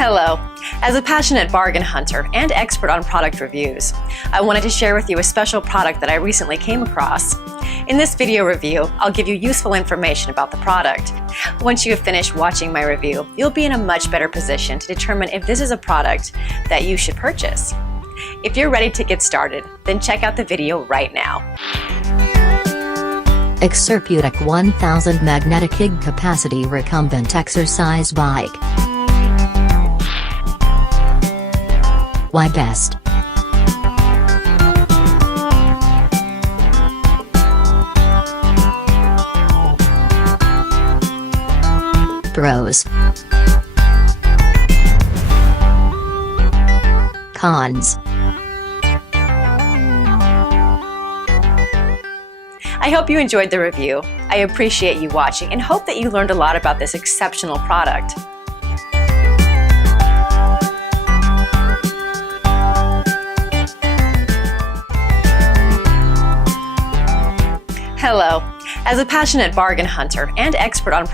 Hello. As a passionate bargain hunter and expert on product reviews, I wanted to share with you a special product that I recently came across. In this video review, I'll give you useful information about the product. Once you have finished watching my review, you'll be in a much better position to determine if this is a product that you should purchase. If you're ready to get started, then check out the video right now. Exerpeutic 1000 magnetic gig capacity recumbent exercise bike. Why best? Pros. Cons. I hope you enjoyed the review. I appreciate you watching and hope that you learned a lot about this exceptional product. Hello. As a passionate bargain hunter and expert on